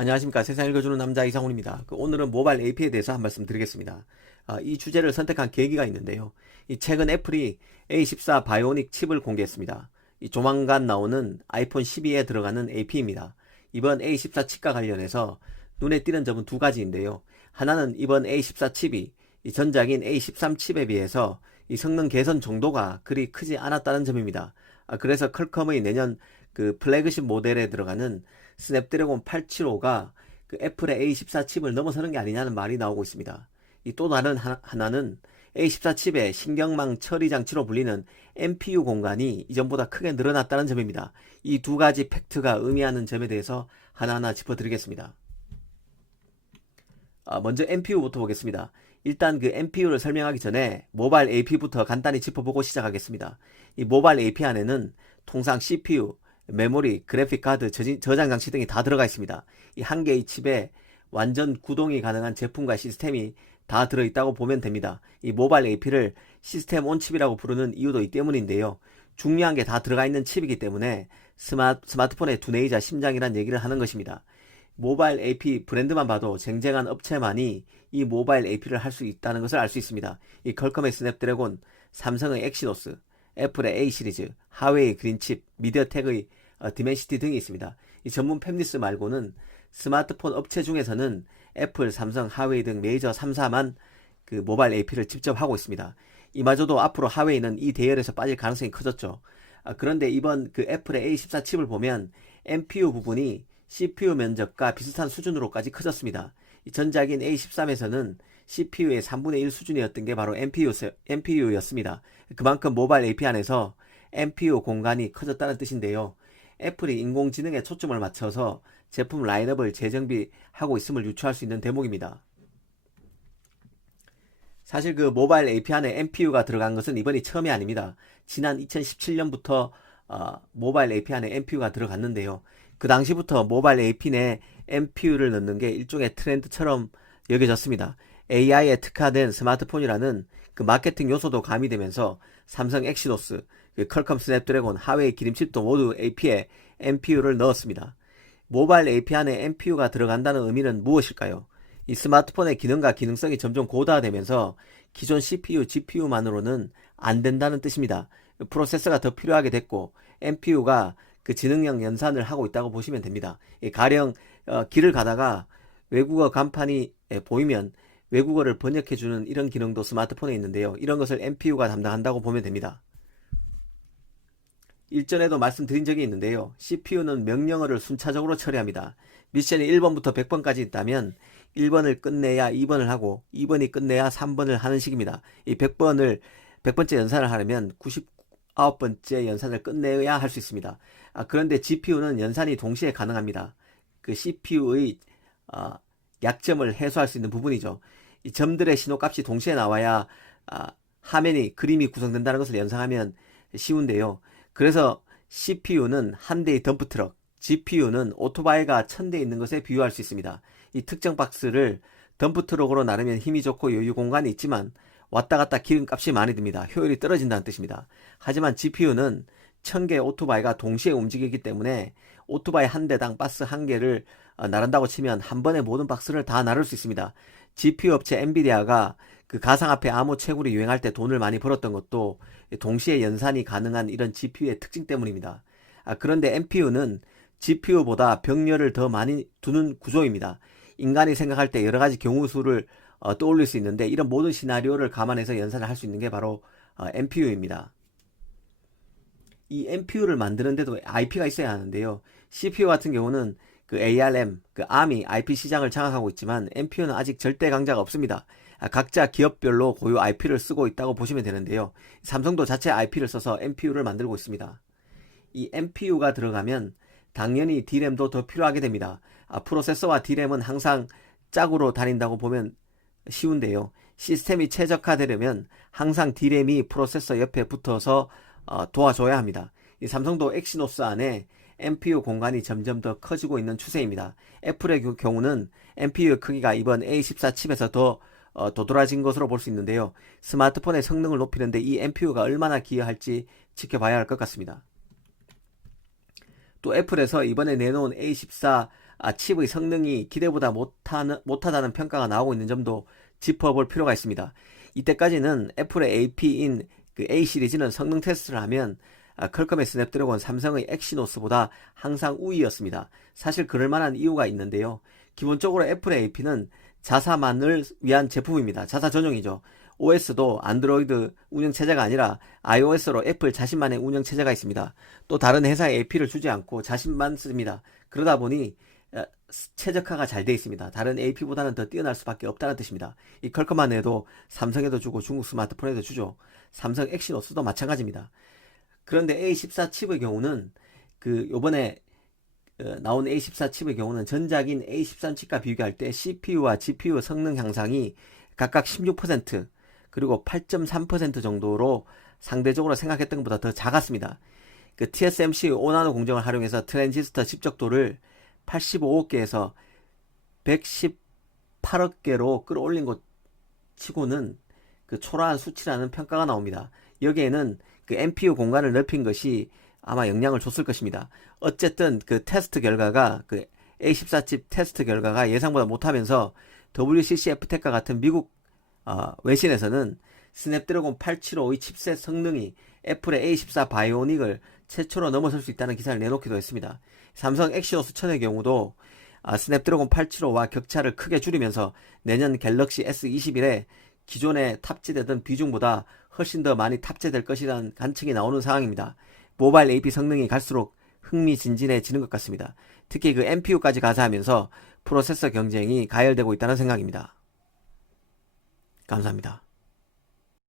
안녕하십니까. 세상 읽어주는 남자 이상훈입니다. 오늘은 모바일 AP에 대해서 한 말씀 드리겠습니다. 이 주제를 선택한 계기가 있는데요. 최근 애플이 A14 바이오닉 칩을 공개했습니다. 조만간 나오는 아이폰 12에 들어가는 AP입니다. 이번 A14 칩과 관련해서 눈에 띄는 점은 두 가지인데요. 하나는 이번 A14 칩이 전작인 A13 칩에 비해서 이 성능 개선 정도가 그리 크지 않았다는 점입니다. 그래서 퀄컴의 내년 그 플래그십 모델에 들어가는 스냅드래곤 875가 그 애플의 A14 칩을 넘어서는 게 아니냐는 말이 나오고 있습니다. 또 다른 하나는 A14 칩의 신경망 처리 장치로 불리는 NPU 공간이 이전보다 크게 늘어났다는 점입니다. 이 두 가지 팩트가 의미하는 점에 대해서 하나하나 짚어드리겠습니다. 먼저 NPU부터 보겠습니다. 일단 그 NPU를 설명하기 전에 모바일 AP부터 간단히 짚어보고 시작하겠습니다. 이 모바일 AP 안에는 통상 CPU, 메모리, 그래픽 카드, 저장 장치 등이 다 들어가 있습니다. 이 한 개의 칩에 완전 구동이 가능한 제품과 시스템이 다 들어있다고 보면 됩니다. 이 모바일 AP를 시스템 온 칩이라고 부르는 이유도 이 때문인데요. 중요한 게 다 들어가 있는 칩이기 때문에 스마트폰의 두뇌이자 심장이란 얘기를 하는 것입니다. 모바일 AP 브랜드만 봐도 쟁쟁한 업체만이 이 모바일 AP를 할 수 있다는 것을 알 수 있습니다. 이 퀄컴의 스냅드래곤, 삼성의 엑시노스, 애플의 A 시리즈, 하웨이 그린칩, 미디어텍의 디멘시티 등이 있습니다. 이 전문 팹리스 말고는 스마트폰 업체 중에서는 애플, 삼성, 하웨이 등 메이저 3사만 그 모바일 AP를 직접 하고 있습니다. 이마저도 앞으로 하웨이는 이 대열에서 빠질 가능성이 커졌죠. 그런데 이번 그 애플의 A14 칩을 보면 NPU 부분이 CPU 면적과 비슷한 수준으로까지 커졌습니다. 전작인 A13에서는 CPU의 3분의 1 수준이었던 게 바로 NPU였습니다. 그만큼 모바일 AP 안에서 NPU 공간이 커졌다는 뜻인데요. 애플이 인공지능에 초점을 맞춰서 제품 라인업을 재정비하고 있음을 유추할 수 있는 대목입니다. 사실 그 모바일 AP 안에 NPU가 들어간 것은 이번이 처음이 아닙니다. 지난 2017년부터 모바일 AP 안에 NPU가 들어갔는데요. 그 당시부터 모바일 AP 내 NPU를 넣는 게 일종의 트렌드처럼 여겨졌습니다. AI에 특화된 스마트폰이라는 그 마케팅 요소도 가미되면서 삼성 엑시노스, 그 퀄컴 스냅드래곤, 하웨이 기름칩도 모두 AP에 NPU를 넣었습니다. 모바일 AP 안에 NPU가 들어간다는 의미는 무엇일까요? 이 스마트폰의 기능과 기능성이 점점 고도화되면서 기존 CPU, GPU만으로는 안 된다는 뜻입니다. 프로세서가 더 필요하게 됐고 NPU가 그 지능형 연산을 하고 있다고 보시면 됩니다. 가령 길을 가다가 외국어 간판이 보이면 외국어를 번역해주는 이런 기능도 스마트폰에 있는데요. 이런 것을 NPU가 담당한다고 보면 됩니다. 일전에도 말씀드린 적이 있는데요. CPU는 명령어를 순차적으로 처리합니다. 미션이 1번부터 100번까지 있다면 1번을 끝내야 2번을 하고 2번이 끝내야 3번을 하는 식입니다. 이 100번째 연산을 하려면 99번째 연산을 끝내야 할 수 있습니다. 그런데 GPU는 연산이 동시에 가능합니다. 그 CPU의 약점을 해소할 수 있는 부분이죠. 이 점들의 신호값이 동시에 나와야 화면이 그림이 구성된다는 것을 연상하면 쉬운데요. 그래서 CPU는 한 대의 덤프트럭, GPU는 오토바이가 1000대 있는 것에 비유할 수 있습니다. 이 특정 박스를 덤프트럭으로 나르면 힘이 좋고 여유 공간이 있지만 왔다 갔다 기름값이 많이 듭니다. 효율이 떨어진다는 뜻입니다. 하지만 GPU는 1000개의 오토바이가 동시에 움직이기 때문에 오토바이 한 대당 박스 한 개를 나른다고 치면 한 번에 모든 박스를 다 나를 수 있습니다. GPU 업체 엔비디아가 그 가상화폐 암호 채굴이 유행할 때 돈을 많이 벌었던 것도 동시에 연산이 가능한 이런 GPU의 특징 때문입니다. 그런데 NPU는 GPU보다 병렬을 더 많이 두는 구조입니다. 인간이 생각할 때 여러 가지 경우 수를 떠올릴 수 있는데 이런 모든 시나리오를 감안해서 연산을 할 수 있는 게 바로 NPU입니다. 이 NPU를 만드는데도 IP가 있어야 하는데요. CPU 같은 경우는 그 ARM, 그 ARM이 IP 시장을 장악하고 있지만 NPU는 아직 절대 강자가 없습니다. 각자 기업별로 고유 IP를 쓰고 있다고 보시면 되는데요. 삼성도 자체 IP를 써서 NPU를 만들고 있습니다. 이 NPU가 들어가면 당연히 D램도 더 필요하게 됩니다. 프로세서와 D램은 항상 짝으로 다닌다고 보면 쉬운데요. 시스템이 최적화되려면 항상 D램이 프로세서 옆에 붙어서 도와줘야 합니다. 이 삼성도 엑시노스 안에 NPU 공간이 점점 더 커지고 있는 추세입니다. 애플의 경우는 NPU 크기가 이번 A14 칩에서 더 도드라진 것으로 볼 수 있는데요. 스마트폰의 성능을 높이는데 이 NPU가 얼마나 기여할지 지켜봐야 할 것 같습니다. 또 애플에서 이번에 내놓은 A14 칩의 성능이 기대보다 못하다는 평가가 나오고 있는 점도 짚어볼 필요가 있습니다. 이때까지는 애플의 AP인 그 A 시리즈는 성능 테스트를 하면 퀄컴의 스냅드래곤, 삼성의 엑시노스보다 항상 우위였습니다. 사실 그럴 만한 이유가 있는데요. 기본적으로 애플의 AP는 자사만을 위한 제품입니다. 자사 전용이죠. OS도 안드로이드 운영체제가 아니라 iOS로 애플 자신만의 운영체제가 있습니다. 또 다른 회사의 AP를 주지 않고 자신만 씁니다. 그러다 보니 최적화가 잘 되어 있습니다. 다른 AP보다는 더 뛰어날 수밖에 없다는 뜻입니다. 이 퀄컴만 해도 삼성에도 주고 중국 스마트폰에도 주죠. 삼성 엑시노스도 마찬가지입니다. 그런데 A14 칩의 경우는 요번에 나온 A14 칩의 경우는 전작인 A13 칩과 비교할 때 CPU와 GPU 성능 향상이 각각 16% 그리고 8.3% 정도로 상대적으로 생각했던 것보다 더 작았습니다. TSMC 5나노 공정을 활용해서 트랜지스터 집적도를 85억 개에서 118억 개로 끌어올린 것 치고는 초라한 수치라는 평가가 나옵니다. 여기에는 NPU 공간을 넓힌 것이 아마 영향을 줬을 것입니다. 어쨌든 테스트 결과가 A14 칩 테스트 결과가 예상보다 못하면서 WCC F텍과 같은 미국 외신에서는 스냅드래곤 8752 칩셋 성능이 애플의 A14 바이오닉을 최초로 넘어설 수 있다는 기사를 내놓기도 했습니다. 삼성 엑시노스 1000의 경우도 스냅드래곤 875와 격차를 크게 줄이면서 내년 갤럭시 S21에 기존에 탑재되던 비중보다 훨씬 더 많이 탑재될 것이라는 관측이 나오는 상황입니다. 모바일 AP 성능이 갈수록 흥미진진해지는 것 같습니다. 특히 NPU까지 가세하면서 프로세서 경쟁이 가열되고 있다는 생각입니다. 감사합니다.